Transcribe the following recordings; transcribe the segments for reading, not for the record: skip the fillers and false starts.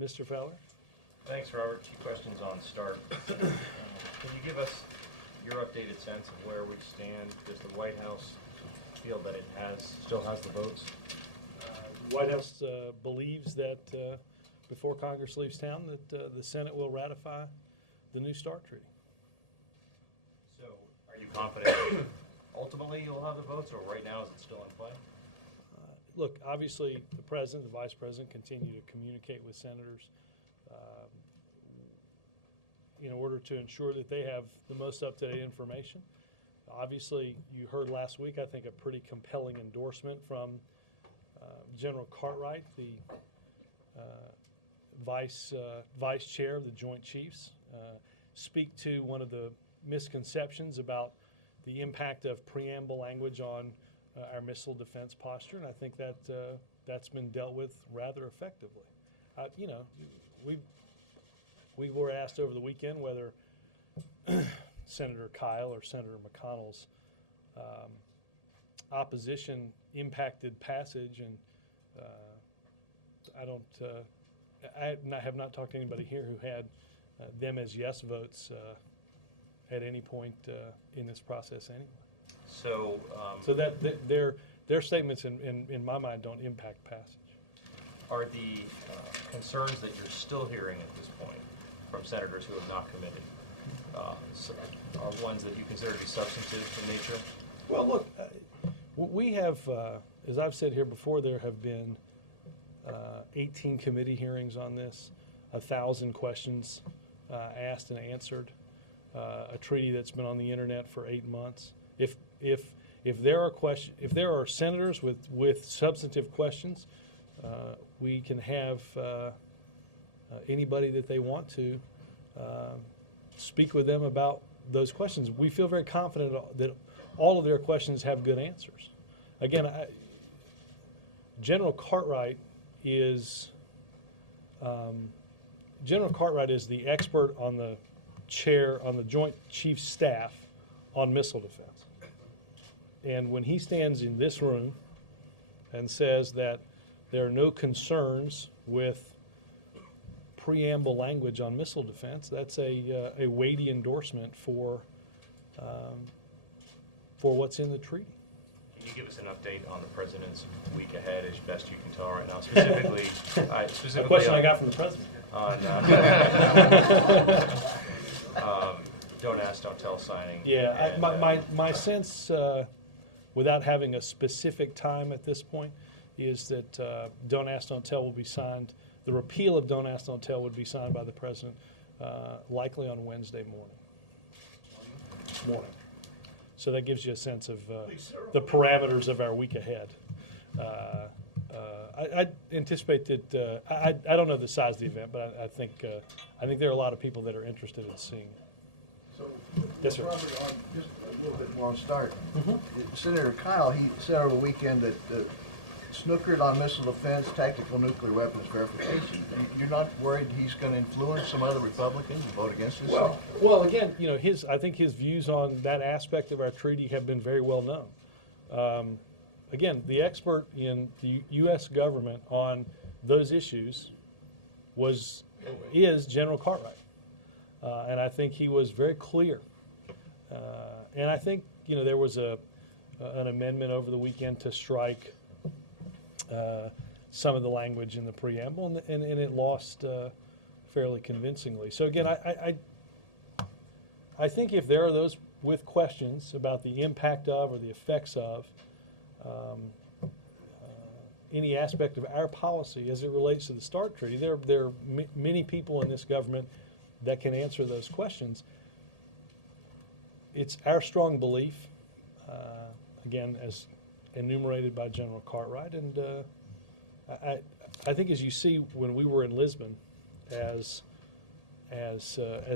Mr. Feller? Thanks, Robert. Two questions on START. Can you give us your updated sense of where we stand? Does the White House feel that it still has the votes? The White House believes that before Congress leaves town that the Senate will ratify the new START treaty. So are you confident ultimately you'll have the votes, or right now is it still in play? Look, obviously the President, the Vice President continue to communicate with senators in order to ensure that they have the most up-to-date information. Obviously, you heard last week, I think, a pretty compelling endorsement from General Cartwright, the vice chair of the Joint Chiefs, speak to one of the misconceptions about the impact of preamble language on our missile defense posture, and I think that that's been dealt with rather effectively. You know, we were asked over the weekend whether Senator Kyle or Senator McConnell's opposition impacted passage, and I have not talked to anybody here who had them as yes votes at any point in this process anyway. So, so that their statements in my mind don't impact passage. are the concerns that you're still hearing at this point from senators who have not committed are ones that you consider to be substantive in nature? Well, look, we have, as I've said here before, there have been 18 committee hearings on this, 1,000 questions asked and answered, a treaty that's been on the internet for 8 months. If there are senators with substantive questions, we can have anybody that they want to speak with them about those questions. We feel very confident that all of their questions have good answers. Again, General Cartwright is the expert on the chair on the Joint Chiefs staff on missile defense. And when he stands in this room and says that there are no concerns with preamble language on missile defense, that's a weighty endorsement for what's in the treaty. Can you give us an update on the President's week ahead, as best you can tell right now? Specifically, a question I got from the President. Don't ask, don't tell signing. Yeah, my sense, without having a specific time at this point, is that Don't Ask, Don't Tell will be signed. The repeal of Don't Ask, Don't Tell would be signed by the President likely on Wednesday morning. So that gives you a sense of the parameters of our week ahead. I anticipate that I don't know the size of the event, but I think there are a lot of people that are interested in seeing it. So, yes, sir. Robert, just a little bit more on START. Senator Kyle, he said over the weekend that snookered on missile defense, tactical nuclear weapons verification. You're not worried he's going to influence some other Republicans and vote against this? Well, again, you know, I think his views on that aspect of our treaty have been very well known. Again, the expert in the U.S. government on those issues is General Cartwright, and I think he was very clear. And I think, you know, there was an amendment over the weekend to strike some of the language in the preamble, and it lost fairly convincingly. So again, I think if there are those with questions about the impact of or the effects of any aspect of our policy as it relates to the START treaty, there are many people in this government that can answer those questions. It's our strong belief, again, as enumerated by General Cartwright, and I think, as you see when we were in Lisbon, as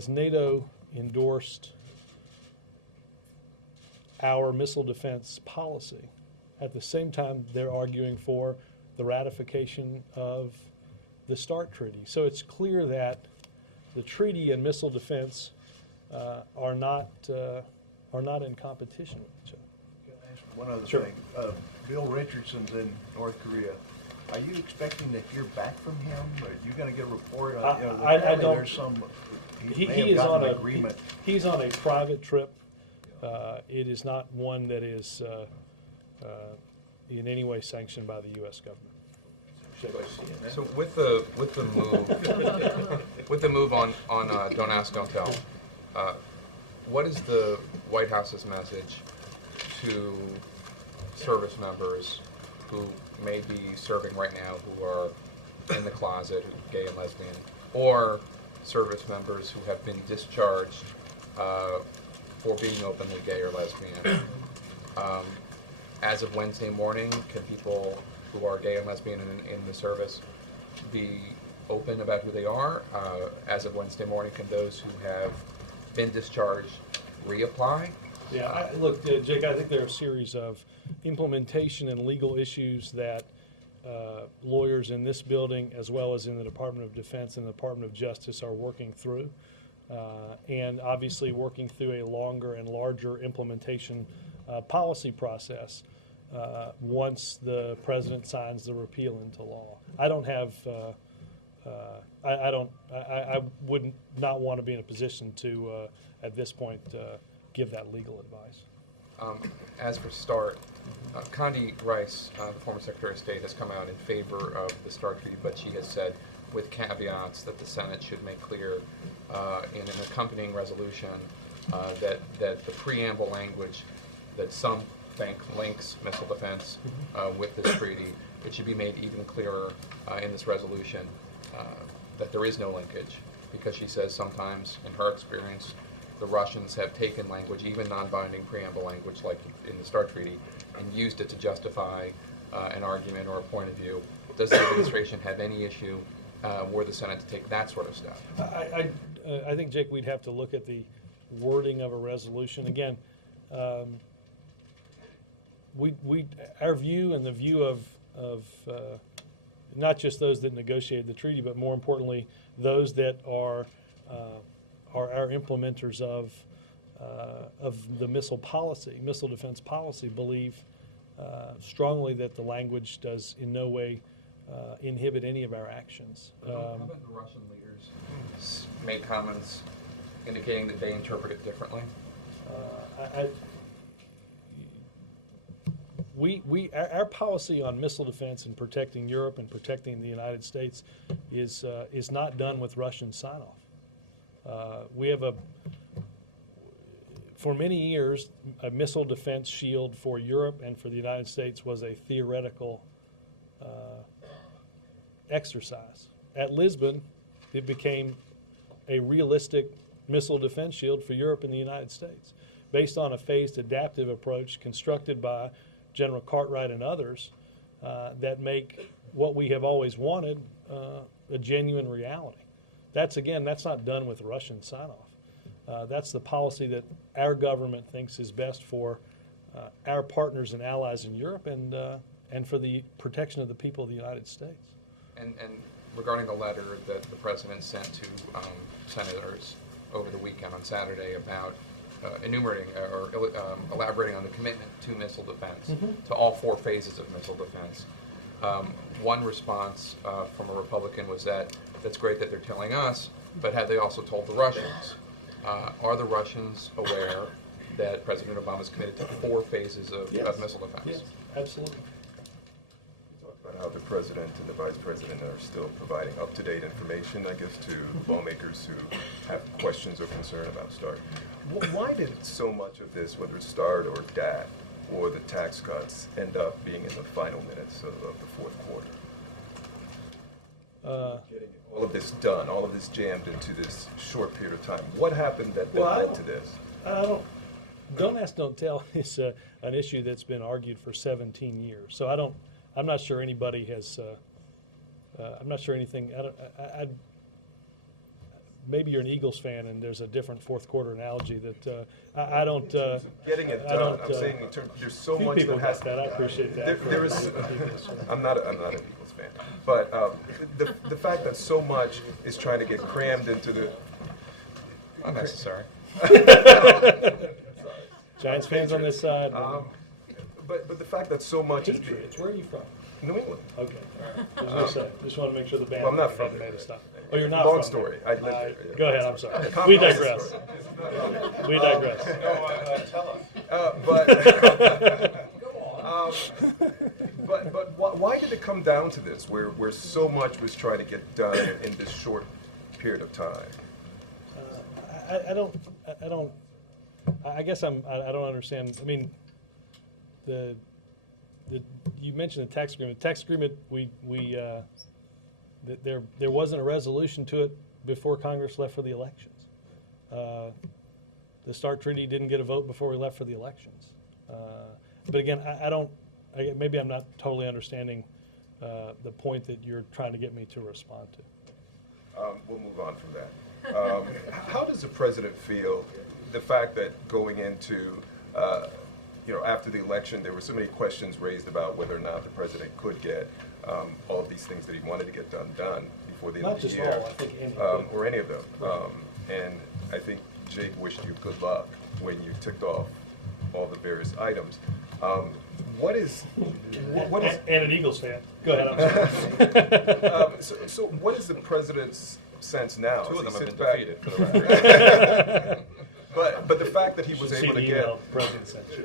NATO endorsed our missile defense policy, at the same time they're arguing for the ratification of the START treaty. So it's clear that the treaty and missile defense are not in competition with each other. One other thing. Bill Richardson's in North Korea. Are you expecting to hear back from him? Or are you gonna get a report? I Apparently don't- there's some, He may have is on gotten a an agreement. he's on a private trip. It is not one that is in any way sanctioned by the U.S. government. So with the move on Don't Ask, Don't Tell, what is the White House's message to service members who may be serving right now, who are in the closet, who are gay and lesbian, or service members who have been discharged for being openly gay or lesbian? As of Wednesday morning, can people who are gay and lesbian in the service be open about who they are? As of Wednesday morning, can those who have been discharged reapply? Yeah, look, Jake, I think there are a series of implementation and legal issues that lawyers in this building, as well as in the Department of Defense and the Department of Justice, are working through. And obviously working through a longer and larger implementation policy process once the president signs the repeal into law. I don't have, I would not want to be in a position to, at this point, give that legal advice. As for START, Condi Rice, the former Secretary of State, has come out in favor of the START treaty, but she has said with caveats that the Senate should make clear in an accompanying resolution that the preamble language that some think links missile defense with this treaty, it should be made even clearer in this resolution that there is no linkage, because she says sometimes, in her experience, the Russians have taken language, even non-binding preamble language like in the START treaty, and used it to justify an argument or a point of view. Does the administration have any issue were the Senate to take that sort of step? I think, Jake, we'd have to look at the wording of a resolution. Again, our view and the view of not just those that negotiated the treaty, but more importantly, those that are our implementers of the missile defense policy, believe strongly that the language does in no way inhibit any of our actions. How about the Russian leaders made comments indicating that they interpret it differently? Our policy on missile defense and protecting Europe and protecting the United States is not done with Russian sign-off. We have for many years, a missile defense shield for Europe and for the United States was a theoretical exercise. At Lisbon, it became a realistic missile defense shield for Europe and the United States, based on a phased adaptive approach constructed by General Cartwright and others that make what we have always wanted a genuine reality. That's not done with Russian sign-off. That's the policy that our government thinks is best for our partners and allies in Europe and for the protection of the people of the United States. And regarding the letter that the president sent to senators over the weekend on Saturday about enumerating or elaborating on the commitment to missile defense, to all four phases of missile defense. One response from a Republican was that's great that they're telling us, but had they also told the Russians? Are the Russians aware that President Obama is committed to 4 phases of missile defense? Yes, absolutely. About how the president and the vice president are still providing up-to-date information, I guess, to lawmakers who have questions or concern about START. Why did so much of this, whether it's START or DAT or the tax cuts, end up being in the final minutes of the fourth quarter? Getting all of this done, all of this jammed into this short period of time. What happened that led to this? Don't ask, don't tell is an issue that's been argued for 17 years. So I'm not sure anybody has. I'm not sure anything. Maybe you're an Eagles fan, and there's a different fourth quarter analogy that I don't. Getting it done. I'm saying in terms, there's so much people that has. got that. I appreciate that. There is. I'm not an Eagles fan, but the fact that so much is trying to get crammed into the. Unnecessary. Giants fans on this side. But the fact that so much is. Patriots. Where are you from? New England. Okay, all right. I was gonna say, just want to make sure the band. Well, I'm not from hadn't there. made a stop. Oh, you're not Long from there. story. I lived there, yeah. Go ahead, I'm sorry. We Complicated digress. story. We digress. Tell us. But why did it come down to this, where so much was trying to get done in this short period of time? I guess I don't understand. I mean, you mentioned the tax agreement. Tax agreement, there wasn't a resolution to it before Congress left for the elections. The START treaty didn't get a vote before we left for the elections. But again, maybe I'm not totally understanding the point that you're trying to get me to respond to. We'll move on from that. How does the president feel the fact that going into, after the election, there were so many questions raised about whether or not the president could get all of these things that he wanted to get done before the end of the year? Not just all, I think any. Or any of them. And I think Jake wished you good luck when you ticked off all the various items. What is And an Eagles fan. Go ahead, I'm sorry. so what is the president's sense now? Two of them as he have sits been back- defeated, for the record. But the fact that he was Should able see to the get email the president sent you.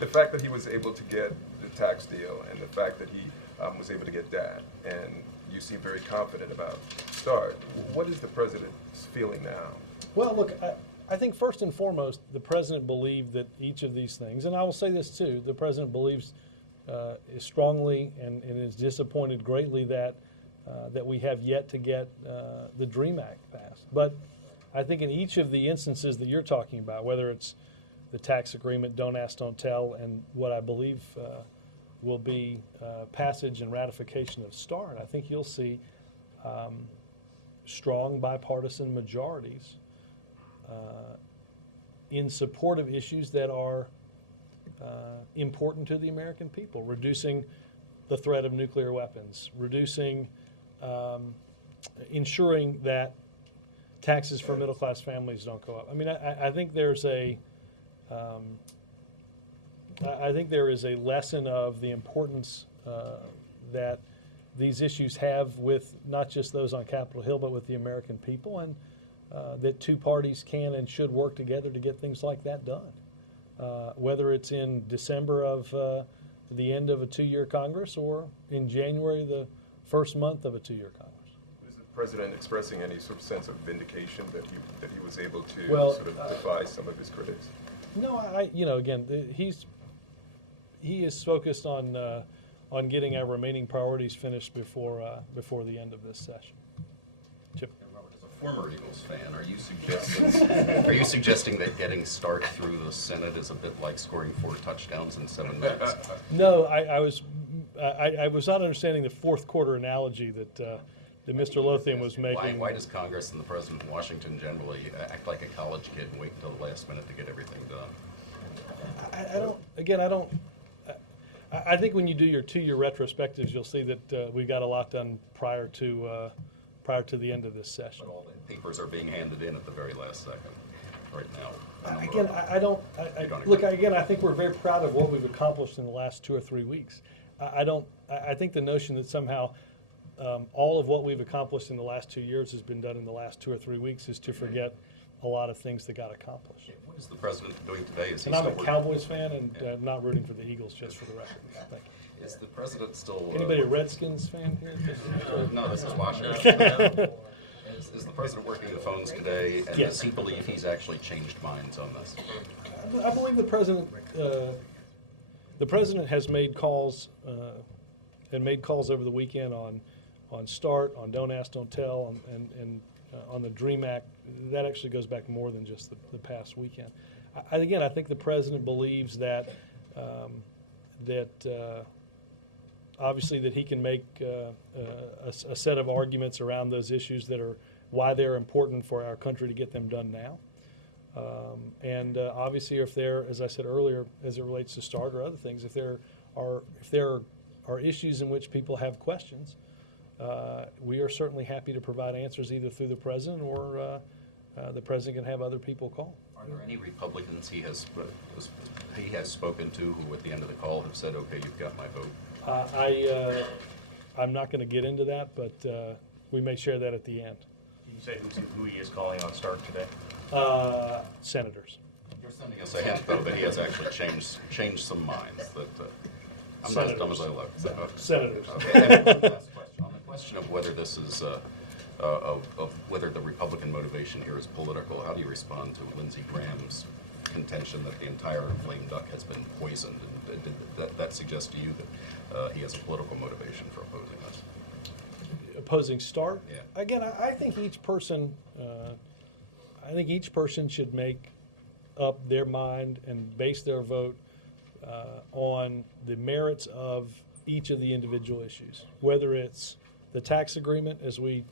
the fact that he was able to get the tax deal, and the fact that he was able to get that, and you seem very confident about START. What is the president's feeling now? Well, look, I think first and foremost, the president believed that each of these things, and I will say this too, the president believes strongly and is disappointed greatly that we have yet to get the DREAM Act passed. But I think in each of the instances that you're talking about, whether it's the tax agreement, don't ask, don't tell, and what I believe will be passage and ratification of START, I think you'll see strong bipartisan majorities in support of issues that are important to the American people, reducing the threat of nuclear weapons, ensuring that taxes for middle-class families don't go up. I mean, I think there's I think there is a lesson of the importance that these issues have with not just those on Capitol Hill, but with the American people, and that two parties can and should work together to get things like that done. Whether it's in December of the end of a 2-year Congress or in January, the first month of a 2-year Congress. Is the president expressing any sort of sense of vindication that he was able to Well, sort of defy some of his critics? No, again, he is focused on getting our remaining priorities finished before the end of this session. Chip. Robert, as a former Eagles fan, are you suggesting that getting START through the Senate is a bit like scoring 4 touchdowns in 7 minutes? No, I was not understanding the fourth quarter analogy that Mr. Lothian was making. Why does Congress and the President of Washington generally act like a college kid and wait until the last minute to get everything done? I think when you do your 2-year retrospectives, you'll see that we got a lot done prior to the end of this session. But all the papers are being handed in at the very last second right now. Again, I think we're very proud of what we've accomplished in the last 2 or 3 weeks. I think the notion that somehow all of what we've accomplished in the last 2 years has been done in the last 2 or 3 weeks is to forget a lot of things that got accomplished. What is the President doing today? Is he And I'm a still Cowboys fan and not rooting for the Eagles, just for the record. Thank you. Is the President still... Anybody a Redskins fan here? No, this is Washington. Is the President working the phones today? And Yes. does he believe he's actually changed minds on this? I believe the president has made calls over the weekend on START, on Don't Ask, Don't Tell, and on the DREAM Act. That actually goes back more than just the past weekend. I think the president believes that obviously that he can make a set of arguments around those issues that are why they're important for our country to get them done now. Obviously, if there, as I said earlier, as it relates to START or other things, if there are issues in which people have questions, we are certainly happy to provide answers either through the president or the president can have other people call. Are there any Republicans he has spoken to who, at the end of the call, have said, "Okay, you've got my vote"? I'm not going to get into that, but we may share that at the end. Can you say who he is calling on Stark today? Senators. You're sending us a hint, though, that he has actually changed some minds, that I'm not as dumb as I look. So. Senators. Okay, and one last question. On the question of whether this is, of whether the Republican motivation here is political, how do you respond to Lindsey Graham's contention that the entire lame duck has been poisoned? And did that suggest to you that he has a political motivation for opposing this? Opposing Stark? Yeah. Again, I think each person, should make up their mind and base their vote on the merits of each of the individual issues, whether it's the tax agreement, as we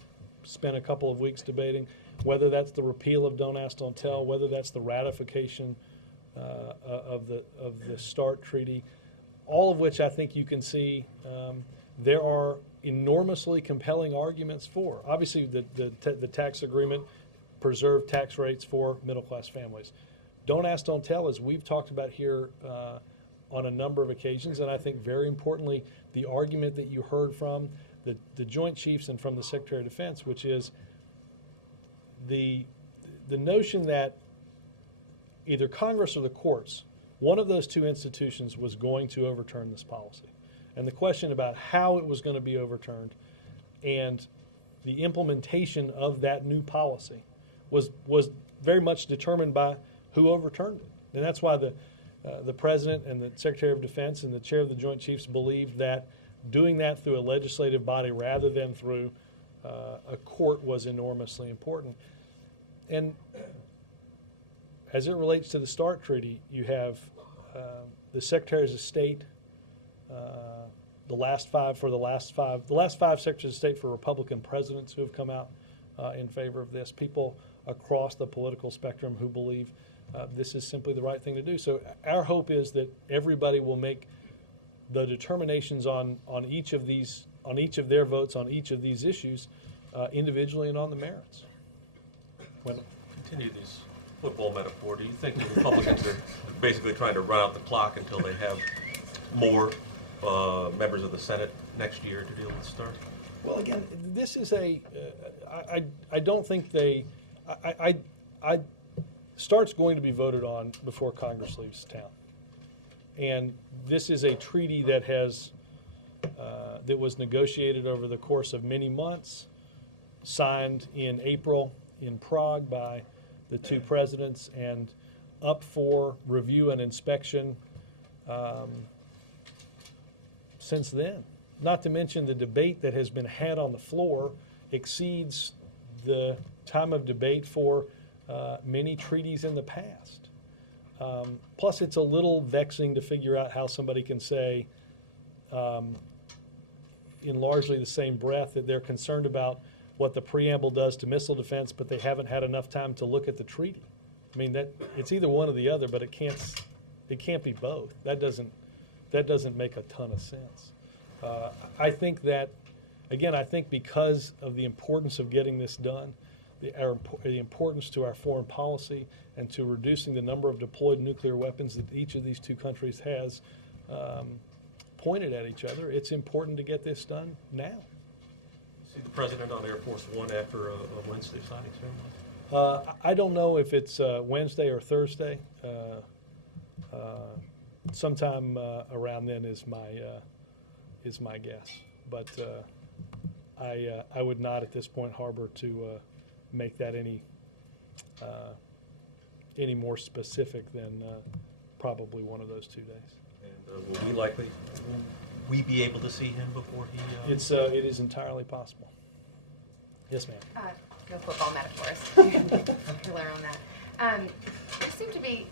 spent a couple of weeks debating, whether that's the repeal of Don't Ask, Don't Tell, whether that's the ratification of the START treaty, all of which I think you can see there are enormously compelling arguments for. Obviously, the tax agreement preserved tax rates for middle-class families. Don't Ask, Don't Tell, as we've talked about here on a number of occasions, and I think very importantly, the argument that you heard from the Joint Chiefs and from the Secretary of Defense, which is the notion that either Congress or the courts, one of those two institutions was going to overturn this policy. And the question about how it was going to be overturned and the implementation of that new policy was very much determined by who overturned it. And that's why the President and the Secretary of Defense and the Chair of the Joint Chiefs believed that doing that through a legislative body rather than through a court was enormously important. And as it relates to the START Treaty, you have the Secretaries of State, the last five Secretaries of State for Republican presidents who have come out in favor of this, people across the political spectrum who believe this is simply the right thing to do. So our hope is that everybody will make the determinations on each of their votes on each of these issues individually and on the merits. Continue this football metaphor. Do you think the Republicans are basically trying to run out the clock until they have more members of the Senate next year to deal with Stark? Well, again, this is I don't think START's going to be voted on before Congress leaves town. And this is a treaty that that was negotiated over the course of many months, signed in April in Prague by the two presidents, and up for review and inspection since then. Not to mention the debate that has been had on the floor exceeds the time of debate for many treaties in the past. Plus, it's a little vexing to figure out how somebody can say, in largely the same breath, that they're concerned about what the preamble does to missile defense, but they haven't had enough time to look at the treaty. I mean, that it's either one or the other, but it can't be both. That doesn't make a ton of sense. I think that, again, I think because of the importance of getting this done, the importance to our foreign policy and to reducing the number of deployed nuclear weapons that each of these two countries has pointed at each other, it's important to get this done now. See the President on Air Force One after a Wednesday signing ceremony? I don't know if it's Wednesday or Thursday. Sometime around then is my guess. But I would not at this point harbor to make that any more specific than probably one of those 2 days. And will we be able to see him before he? It is entirely possible. Yes, ma'am. No football metaphors. Popular on that. You seem to be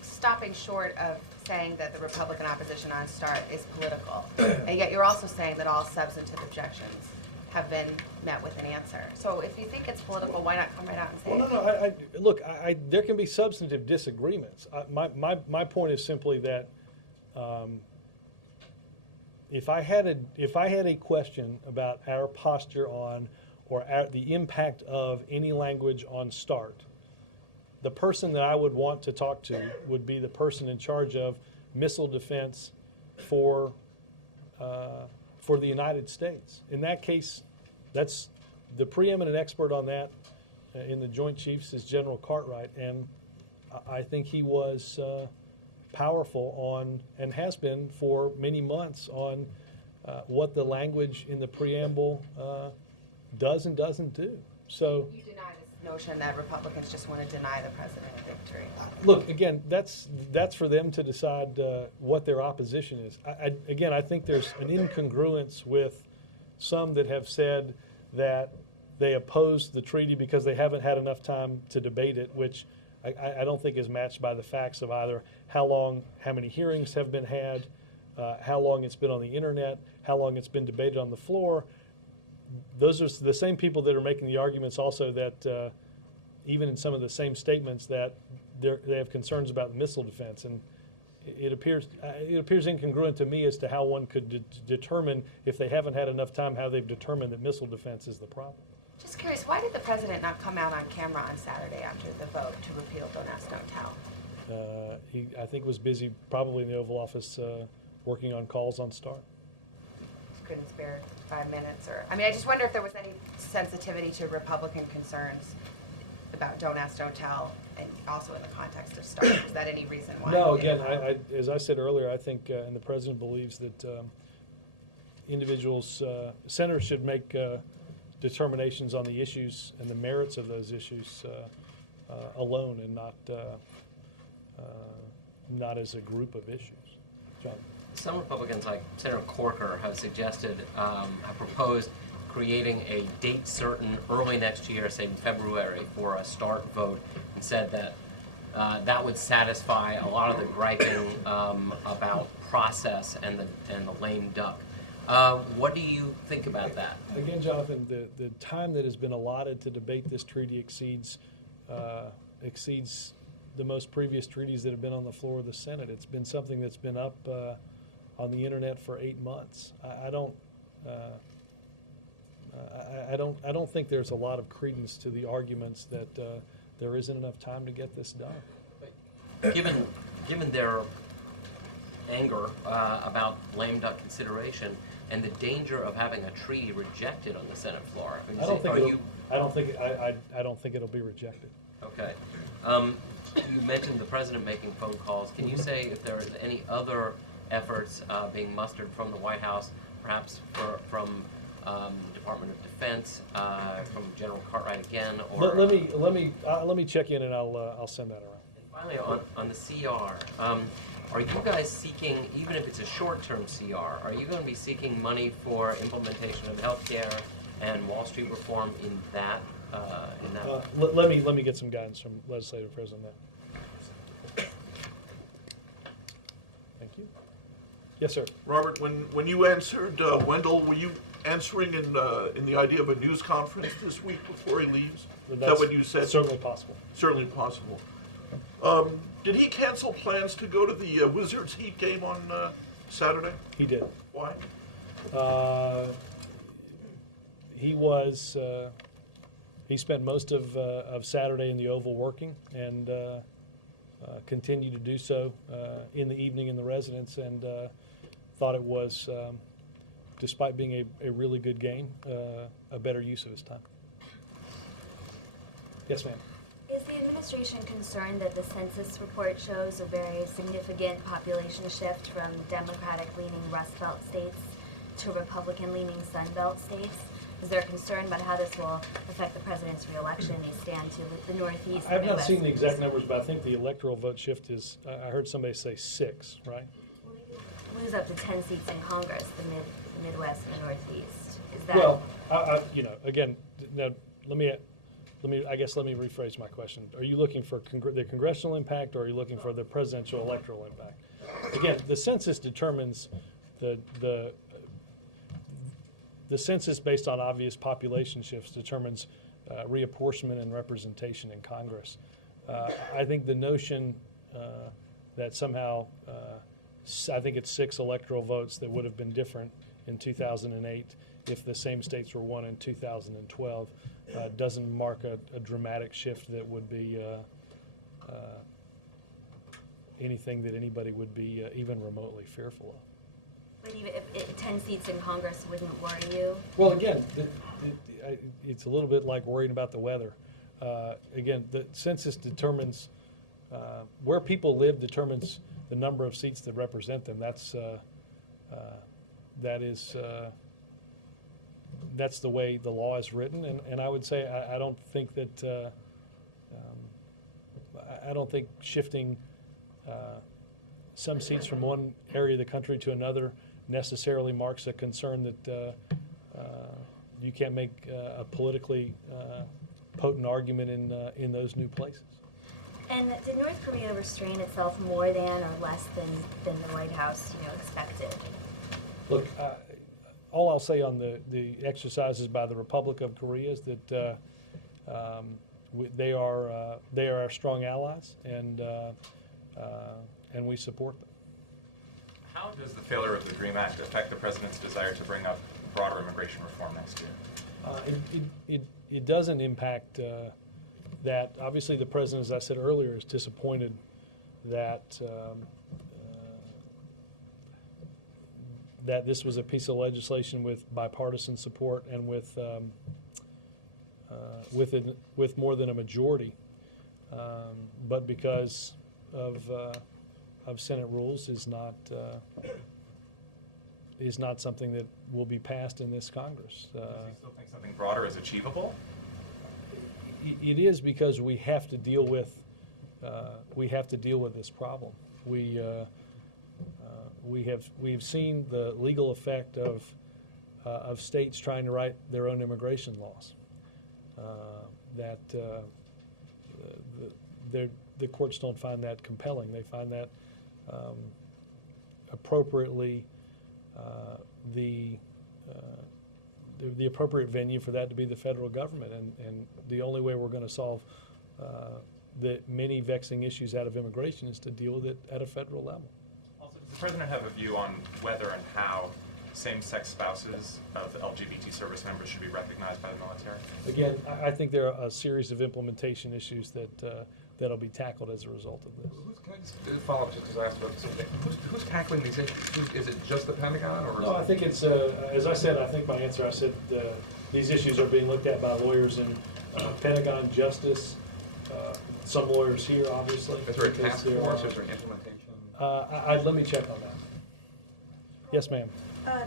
stopping short of saying that the Republican opposition on START is political, and yet you're also saying that all substantive objections have been met with an answer. So if you think it's political, why not come right out and say it? Well, no. Look, there can be substantive disagreements. My point is simply that if I had a question about our posture on or the impact of any language on START, the person that I would want to talk to would be the person in charge of missile defense for for the United States. In that case, that's the preeminent expert on that in the Joint Chiefs is General Cartwright, and I think he was powerful on, and has been for many months, on what the language in the preamble does and doesn't do. So You deny this notion that Republicans just want to deny the president a victory. look, again, that's for them to decide what their opposition is. I think there's an incongruence with some that have said that they oppose the treaty because they haven't had enough time to debate it, which I don't think is matched by the facts of either how many hearings have been had, how long it's been on the internet, how long it's been debated on the floor. Those are the same people that are making the arguments also that even in some of the same statements that they have concerns about the missile defense. And it appears incongruent to me as to how one could determine, if they haven't had enough time, how they've determined that missile defense is the problem. Just curious, why did the president not come out on camera on Saturday after the vote to repeal Don't Ask, Don't Tell? He, I think, was busy probably in the Oval Office working on calls on START. Couldn't spare 5 minutes, or I mean, I just wonder if there was any sensitivity to Republican concerns about Don't Ask, Don't Tell, and also in the context of START. Is that any reason why? No, they again, didn't? as I said earlier, I think, and the president believes that individuals, senators should make determinations on the issues and the merits of those issues alone, and not as a group of issues. John. Some Republicans, like Senator Corker, have suggested, have proposed creating a date certain early next year, say in February, for a START vote, and said that that would satisfy a lot of the griping about process and the lame duck. What do you think about that? Again, Jonathan, the time that has been allotted to debate this treaty exceeds the most previous treaties that have been on the floor of the Senate. It's been something that's been up on the internet for 8 months. I don't think there's a lot of credence to the arguments that there isn't enough time to get this done. Given their anger about lame duck consideration and the danger of having a treaty rejected on the Senate floor, I don't think it'll be rejected. Okay. You mentioned the president making phone calls. Can you say if there is any other efforts being mustered from the White House, perhaps from Department of Defense, from General Cartwright again, or Let me check in, and I'll send that around. And finally, on the CR, are you guys seeking, even if it's a short-term CR, are you going to be seeking money for implementation of healthcare and Wall Street reform in that? Let me get some guidance from Legislative President there. Thank you. Yes, sir. Robert, when you answered Wendell, were you answering in the idea of a news conference this week before he leaves? Is that what you said? Certainly possible. Certainly possible. Did he cancel plans to go to the Wizards Heat game on Saturday? He did. Why? He spent most of Saturday in the Oval working, and continued to do so in the evening in the residence, and thought it was, despite being a really good game, a better use of his time. Yes, ma'am. Is the administration concerned that the census report shows a very significant population shift from Democratic-leaning Rust Belt states to Republican-leaning Sun Belt states? Is there concern about how this will affect the president's reelection? They stand to the Northeast. I've not seen the exact numbers, but I think the electoral vote shift is, I heard somebody say 6, right? Lose up to 10 seats in Congress, the Midwest and the Northeast. Is that? Well, again, now, let me rephrase my question. Are you looking for the congressional impact, or are you looking for the presidential electoral impact? Again, the census determines the census based on obvious population shifts determines reapportionment and representation in Congress. I think the notion that somehow, I think it's 6 electoral votes that would have been different in 2008 if the same states were won in 2012, doesn't mark a dramatic shift that would be anything that anybody would be even remotely fearful of. But even if 10 seats in Congress wouldn't worry you? Well, again, it's a little bit like worrying about the weather. Again, the census determines where people live, determines the number of seats that represent them. That's the way the law is written, and I would say I don't think that I don't think shifting some seats from one area of the country to another necessarily marks a concern that you can't make a politically potent argument in those new places. And did North Korea restrain itself more than or less than the White House, expected? Look, all I'll say on the exercises by the Republic of Korea is that they are our strong allies, and we support them. How does the failure of the DREAM Act affect the president's desire to bring up broader immigration reform next year? It doesn't impact that. Obviously, the president, as I said earlier, is disappointed that that this was a piece of legislation with bipartisan support and with more than a majority, but because of Senate rules is not something that will be passed in this Congress. Does he still think something broader is achievable? It is, because we have to deal with this problem. We've seen the legal effect of states trying to write their own immigration laws. The courts don't find that compelling. They find that appropriately the appropriate venue for that to be the federal government, and the only way we're going to solve the many vexing issues out of immigration is to deal with it at a federal level. Also, does the president have a view on whether and how same-sex spouses of LGBT service members should be recognized by the military? Again, I think there are a series of implementation issues that'll be tackled as a result of this. Can I just follow up, just because I asked about the same thing? Who's tackling these issues? Is it just the Pentagon, or? No, I think it's, as I said, I think my answer, I said these issues are being looked at by lawyers in Pentagon, Justice, some lawyers here, obviously. Is there a task force? Is there an implementation? Let me check on that. Yes, ma'am.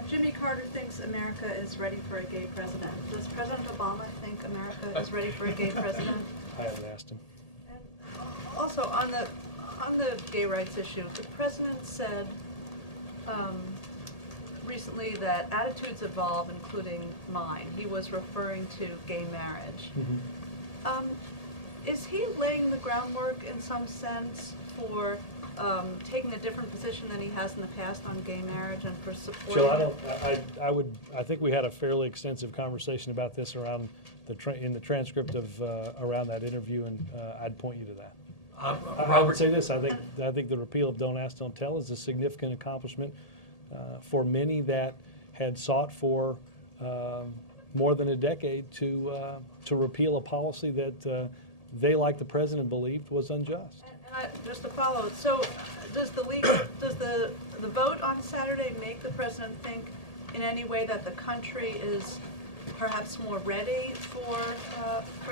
Jimmy Carter thinks America is ready for a gay president. Does President Obama think America is ready for a gay president? I haven't asked him. And also, on the gay rights issue, the president said recently that attitudes evolve, including mine. He was referring to gay marriage. Mm-hmm. Is he laying the groundwork in some sense for taking a different position than he has in the past on gay marriage and for supporting Jill, I think we had a fairly extensive conversation about this around in the transcript of around that interview, and I'd point you to that. I would say this: I think the repeal of Don't Ask, Don't Tell is a significant accomplishment for many that had sought for more than a decade to repeal a policy that they, like the president, believed was unjust. And just to follow, so does the vote on Saturday make the president think in any way that the country is perhaps more ready for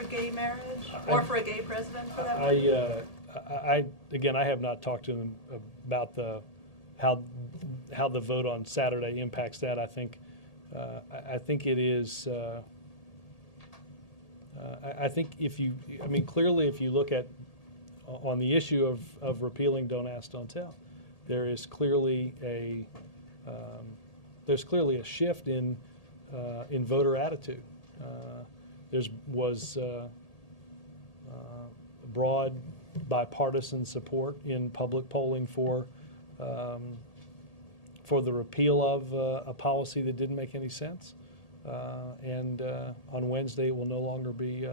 gay marriage, or for a gay president, for that matter? Again, I have not talked to him about how the vote on Saturday impacts that. I think it is. I think clearly, if you look at on the issue of repealing Don't Ask, Don't Tell, there is clearly a shift in voter attitude. There was broad bipartisan support in public polling for the repeal of a policy that didn't make any sense. And on Wednesday, it will no longer be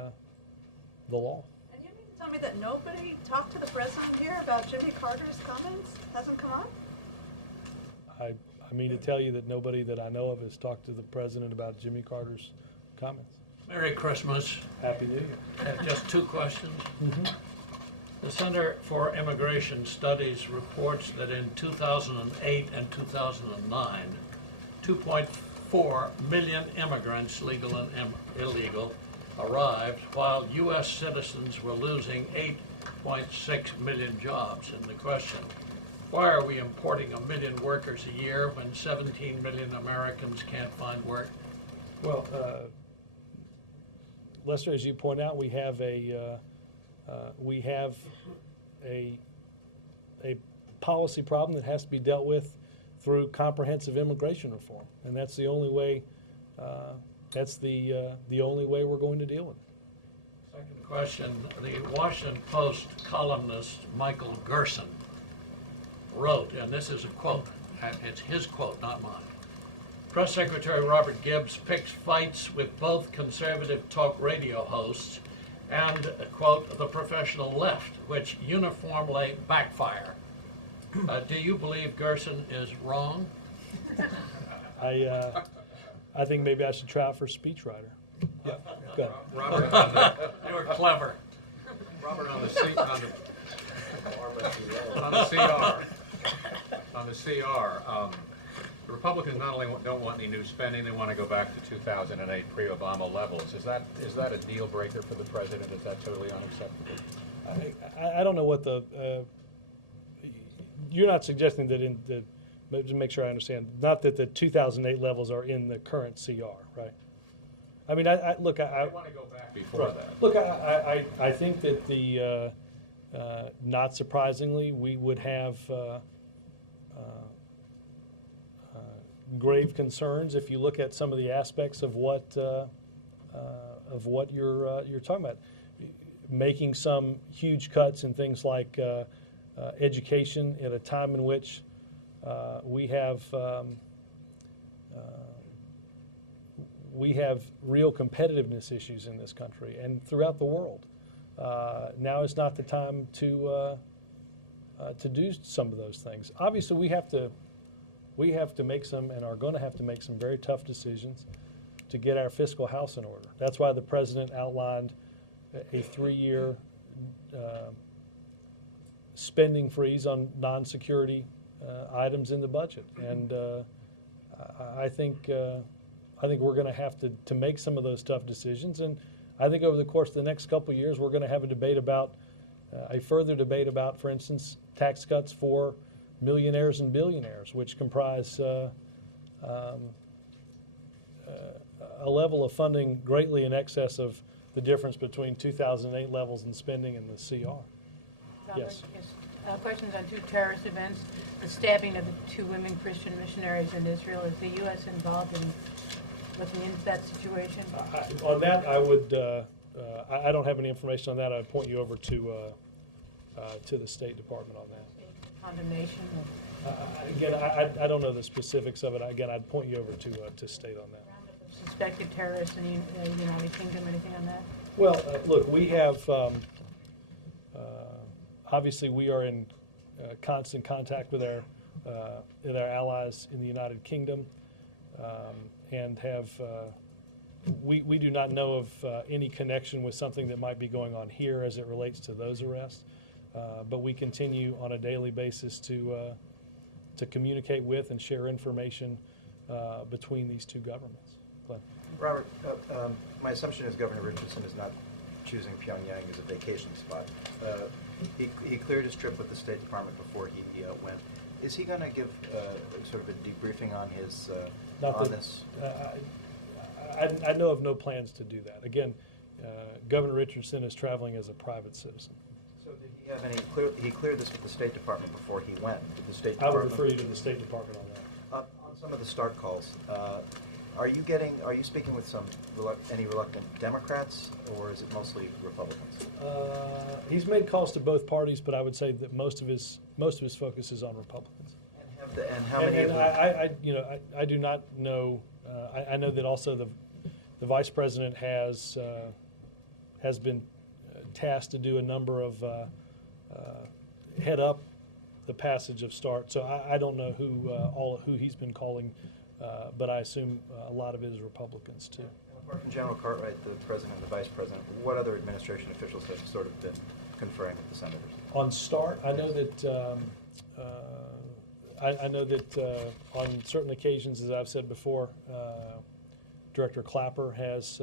the law. And you mean to tell me that nobody talked to the president here about Jimmy Carter's comments? Hasn't come up? I mean to tell you that nobody that I know of has talked to the president about Jimmy Carter's comments. Merry Christmas. Happy New Year. I have just two questions. Mm-hmm. The Center for Immigration Studies reports that in 2008 and 2009, 2.4 million immigrants, legal and illegal, arrived, while U.S. citizens were losing 8.6 million jobs. And the question, why are we importing 1 million workers a year when 17 million Americans can't find work? Well, Lester, as you point out, we have a policy problem that has to be dealt with through comprehensive immigration reform, and that's the only way. That's the only way we're going to deal with it. Second question: the Washington Post columnist Michael Gerson wrote, and this is a quote. It's his quote, not mine. Press Secretary Robert Gibbs picks fights with both conservative talk radio hosts and, quote, the professional left, which uniformly backfire. Do you believe Gerson is wrong? I think maybe I should try out for speechwriter. Yeah, go ahead. Robert, you were clever. Robert, on the CR, the Republicans not only don't want any new spending, they want to go back to 2008 pre-Obama levels. Is that a deal breaker for the president? Is that totally unacceptable? I don't know what the. You're not suggesting that in the. But to make sure I understand, not that the 2008 levels are in the current CR, right? I mean, look. I want to go back before right. that. Look, I think that the. Not surprisingly, we would have. Grave concerns if you look at some of the aspects of what you're talking about, making some huge cuts in things like education at a time in which we have real competitiveness issues in this country and throughout the world. Now is not the time to do some of those things. Obviously, we have to make some, and are going to have to make some very tough decisions to get our fiscal house in order. That's why the president outlined a 3-year spending freeze on non-security items in the budget, and I think we're going to have to make some of those tough decisions. And I think over the course of the next couple of years, we're going to have a further debate about, for instance, tax cuts for millionaires and billionaires, which comprise a level of funding greatly in excess of the difference between 2008 levels in spending and the CR. Robert, Yes. Questions on 2 terrorist events, the stabbing of the 2 women Christian missionaries in Israel. Is the U.S. involved in looking into that situation? On that, I would. I don't have any information on that. I'd point you over to the State Department on that. Condemnation? Again, I don't know the specifics of it. Again, I'd point you over to State on that. Suspected terrorists in the United Kingdom, anything on that? Well, look, we have, obviously we are in constant contact with our allies in the United Kingdom, and have, we do not know of any connection with something that might be going on here as it relates to those arrests. But we continue on a daily basis to communicate with and share information between these 2 governments. Glenn. Robert, my assumption is Governor Richardson is not choosing Pyongyang as a vacation spot. He cleared his trip with the State Department before he went. Is he going to give sort of a debriefing on his this? I know of no plans to do that. Again, Governor Richardson is traveling as a private citizen. So did he have any he cleared this with the State Department before he went? Did the State I Department? would refer you to the State Department on that. On some of the START calls, are you speaking with any reluctant Democrats, or is it mostly Republicans? He's made calls to both parties, but I would say that most of his focus is on Republicans. And how many of them? I do not know. I know that also the Vice President has been tasked to do a number of head up the passage of START. So I don't know who he's been calling, but I assume a lot of it is Republicans too. Apart from General Cartwright, the president and the vice president, what other administration officials have sort of been conferring with the senators? On START, I know that I know that on certain occasions, as I've said before, Director Clapper has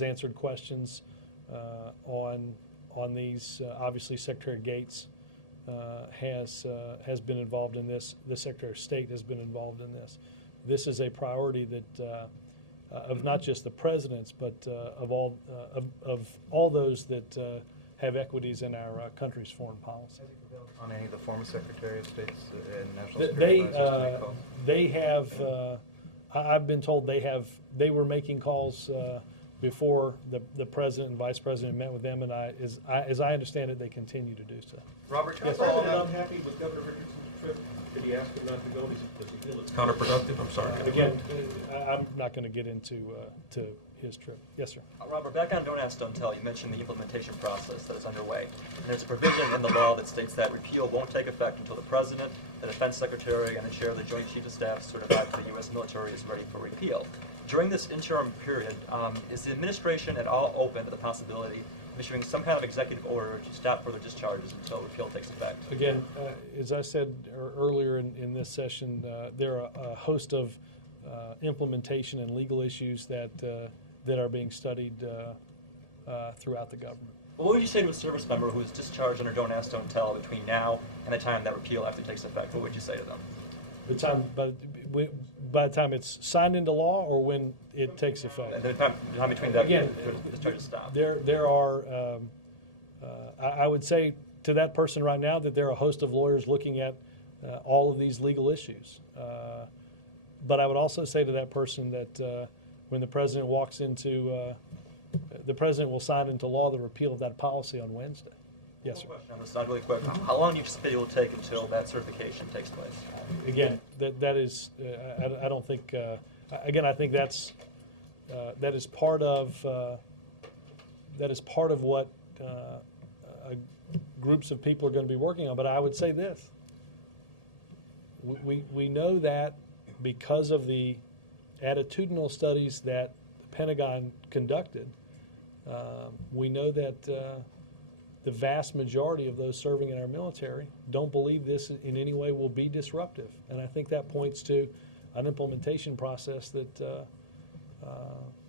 answered questions on these. Obviously, Secretary Gates has been involved in this. The Secretary of State has been involved in this. This is a priority that of not just the presidents, but of all those that have equities in our country's foreign policy. On any of the former Secretary of State's and National Security Advisors to make calls? They have. I've been told they were making calls before the president and vice president met with them, and as I understand it, they continue to do so. Robert, yes, is the president unhappy with Governor Richardson's trip? Did he ask him not to go? Does he feel it's counterproductive? I'm sorry. Again, I'm not going to get into to his trip. Yes, sir. Robert, back on Don't Ask, Don't Tell, you mentioned the implementation process that is underway. And there's a provision in the law that states that repeal won't take effect until the President, the Defense Secretary, and the Chair of the Joint Chiefs of Staff certified that the U.S. military is ready for repeal. During this interim period, is the administration at all open to the possibility of issuing some kind of executive order to stop further discharges until repeal takes effect? Again, as I said earlier in this session, there are a host of implementation and legal issues that are being studied throughout the government. Well, what would you say to a service member who is discharged under Don't Ask, Don't Tell between now and the time that repeal actually takes effect? What would you say to them? By the time it's signed into law, or when it takes effect? And the time between that again, discharge stop. There are. I would say to that person right now that there are a host of lawyers looking at all of these legal issues. But I would also say to that person that when the president walks into, the president will sign into law the repeal of that policy on Wednesday. Yes, sir. On this side, really quick. How long do you anticipate it will take until that certification takes place? Again, that is, I don't think. Again, I think that is part of what groups of people are going to be working on. But I would say this: we know that because of the attitudinal studies that the Pentagon conducted, we know that the vast majority of those serving in our military don't believe this in any way will be disruptive. And I think that points to an implementation process that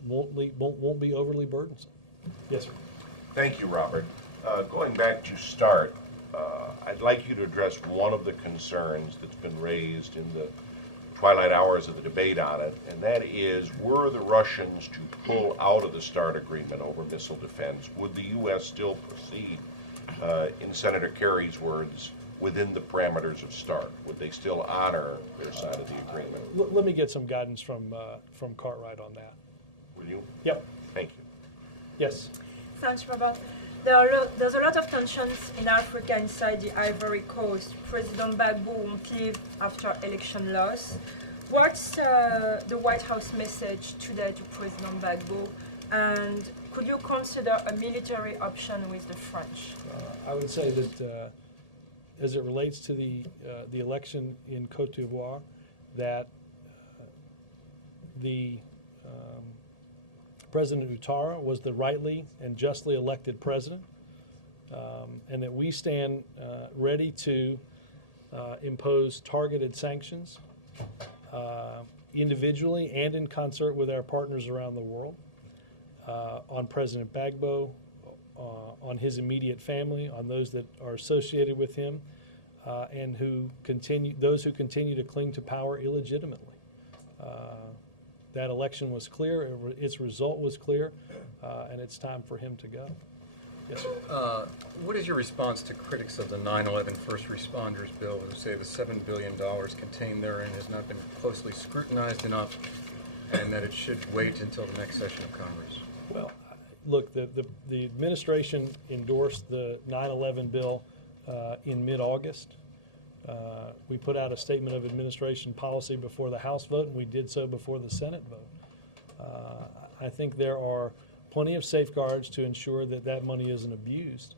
won't be overly burdensome. Yes, sir. Thank you, Robert. Going back to START, I'd like you to address one of the concerns that's been raised in the twilight hours of the debate on it, and that is, were the Russians to pull out of the START agreement over missile defense, would the U.S. still proceed, in Senator Kerry's words, within the parameters of START? Would they still honor their side of the agreement? Let me get some guidance from Cartwright on that. Will you? Yep. Thank you. Yes. Thanks, Robert. There's a lot of tensions in Africa inside the Ivory Coast. President Gbagbo won't leave after election loss. What's the White House message today to President Gbagbo? And could you consider a military option with the French? I would say that as it relates to the election in Côte d'Ivoire, that the President Ouattara was the rightly and justly elected president, and that we stand ready to impose targeted sanctions individually and in concert with our partners around the world on President Gbagbo, on his immediate family, on those that are associated with him, and those who continue to cling to power illegitimately. That election was clear, its result was clear, and it's time for him to go. Yes, sir. What is your response to critics of the 9/11 first responders bill who say the $7 billion contained therein has not been closely scrutinized enough and that it should wait until the next session of Congress? Well, look, the administration endorsed the 9/11 bill in mid-August. We put out a statement of administration policy before the House vote, and we did so before the Senate vote. I think there are plenty of safeguards to ensure that that money isn't abused.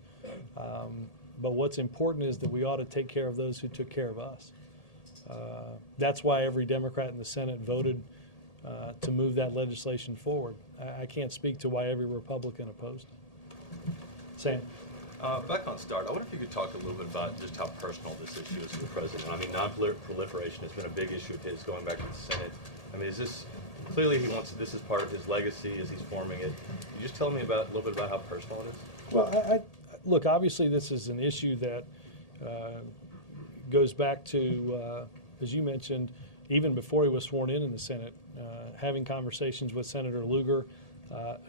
But what's important is that we ought to take care of those who took care of us. That's why every Democrat in the Senate voted to move that legislation forward. I can't speak to why every Republican opposed it. Sam? Back on START, I wonder if you could talk a little bit about just how personal this issue is to the president. I mean, non-proliferation has been a big issue of his going back to the Senate. I mean, is this, clearly he wants, this is part of his legacy as he's forming it. Can you just tell me about, a little bit about how personal it is? Well, look, obviously this is an issue that goes back to, as you mentioned, even before he was sworn in the Senate, having conversations with Senator Lugar,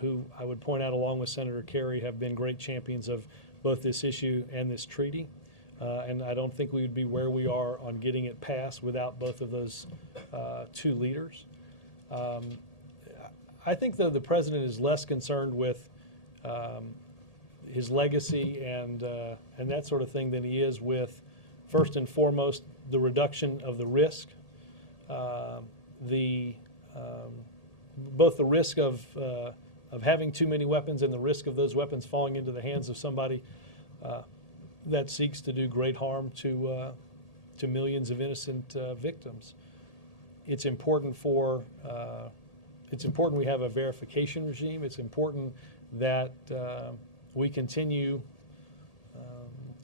who I would point out along with Senator Kerry have been great champions of both this issue and this treaty. And I don't think we would be where we are on getting it passed without both of those two leaders. I think, though, the president is less concerned with his legacy and that sort of thing than he is with, first and foremost, the reduction of the risk, both the risk of having too many weapons and the risk of those weapons falling into the hands of somebody that seeks to do great harm to millions of innocent victims. It's important we have a verification regime. It's important that we continue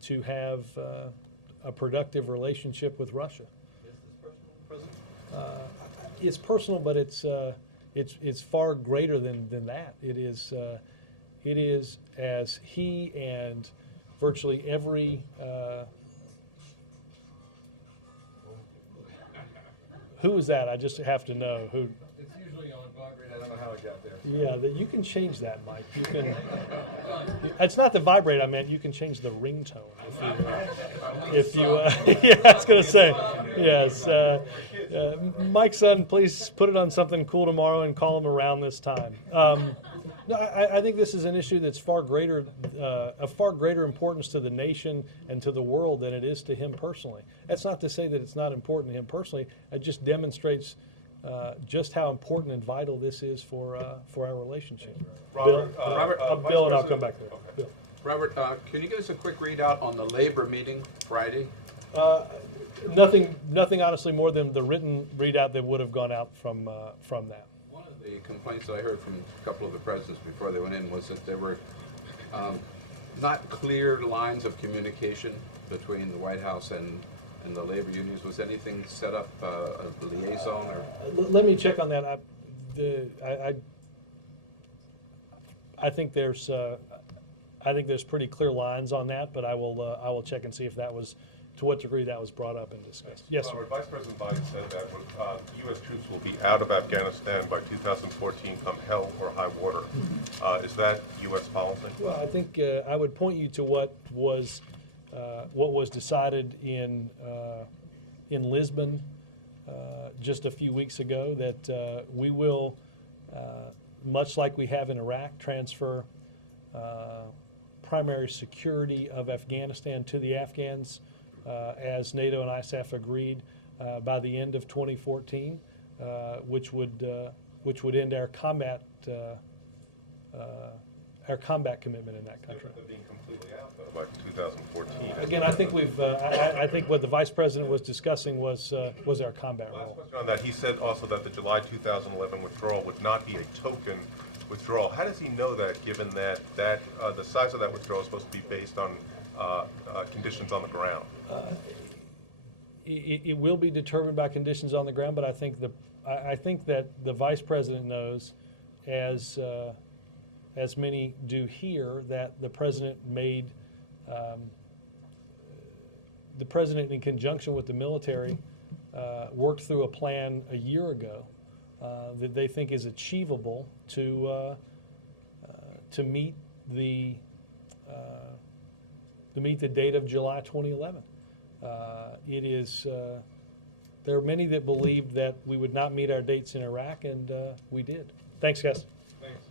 to have a productive relationship with Russia. Is this personal, President? It's personal, but it's far greater than that. It is as he and virtually every who was that? I just have to know who. It's usually on vibrate. I don't know how it got there. Yeah, you can change that, Mike. You can. It's not the vibrate I meant. You can change the ringtone if you. Yeah, I was gonna say. Yes, Mike's son. Please put it on something cool tomorrow and call him around this time. No, I think this is an issue that's far greater, of far greater importance to the nation and to the world than it is to him personally. That's not to say that it's not important to him personally. It just demonstrates just how important and vital this is for our relationship. Robert, Bill, and I'll come back there. Okay. Bill. Robert, can you give us a quick readout on the labor meeting Friday? Nothing honestly more than the written readout that would have gone out from that. One of the complaints that I heard from a couple of the presidents before they went in was that there were not clear lines of communication between the White House and the labor unions. Was anything set up, a liaison? Or? Let me check on that. I think there's pretty clear lines on that, but I will check and see if that was, to what degree that was brought up and discussed. Yes, sir. Vice President Biden said that U.S. troops will be out of Afghanistan by 2014, come hell or high water. Is that U.S. policy? Well, I think I would point you to what was decided in Lisbon just a few weeks ago, that we will, much like we have in Iraq, transfer primary security of Afghanistan to the Afghans, as NATO and ISAF agreed by the end of 2014, which would end our combat commitment in that country. They're being completely out though by 2014. Again, I think I think what the Vice President was discussing was our combat Last role. question on that. He said also that the July 2011 withdrawal would not be a token withdrawal. How does he know that, given that the size of that withdrawal is supposed to be based on conditions on the ground? It will be determined by conditions on the ground, but I think that the Vice President knows, as many do here, that the President made the President, in conjunction with the military, worked through a plan a year ago that they think is achievable to meet the date of July 2011. There are many that believed that we would not meet our dates in Iraq, and we did. Thanks, guys. Thanks.